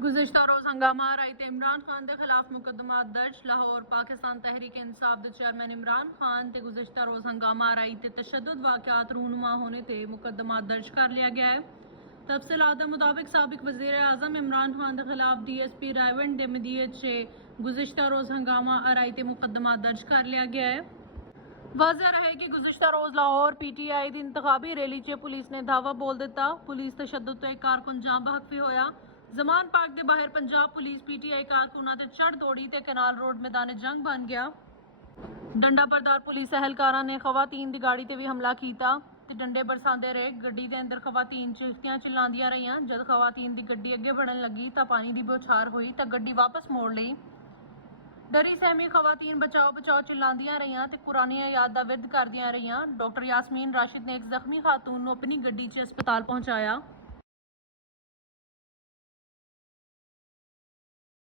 गुज़िश्ता रोज़ हंगामा आई ते इमरान खान के खिलाफ मुकदमा दर्ज। लाहौर पाकिस्तान तहरीक इंसाफ के चेयरमैन इमरान खान ते गुज़िश्ता रोज़ हंगामा आई ते तशद्दुद वाक़यात रूनुमा होने ते मुकदमा दर्ज कर लिया गया है। तफसीलात के मुताबिक साबिक वज़ीर आज़म इमरान खान के खिलाफ DSP रायवंड से गुज़िश्ता रोज़ हंगामा आई ते मुकदमा दर्ज कर लिया गया है। वाज़ह रहे कि गुज़िश्ता रोज़ लाहौर PTI की इंतखाबी रैली च पुलिस ने धावा बोल दिता। पुलिस तशद्दुद तो एक कारकुन जां बहक भी होया। जमान पार्क के बाहर पंजाब पुलिस PTI कारकुना ते चढ़ दौड़ी ते कनाल रोड मैदान जंग बन गया। डंडा बरदार पुलिस एहलकारा ने खवातीन की गाड़ी ते भी हमला किया ते डंडे बरसाते रहे। गड्डी के अंदर खवातीन चिल्कियां चिल्लांदियां रहियां। जब खवातीन की गड्डी अगे बढ़न लगी तो पानी की बौछार हुई तो गड्डी वापस मोड़ ली। डरी सहमी खवातीन बचाओ बचाओ चिल्लांदियां रहियां ते कुरानी आयात दा विरद करदियां रहियां। डॉक्टर यासमीन राशिद ने एक जख्मी खातून को अपनी गड्डी च अस्पताल पहुंचाया।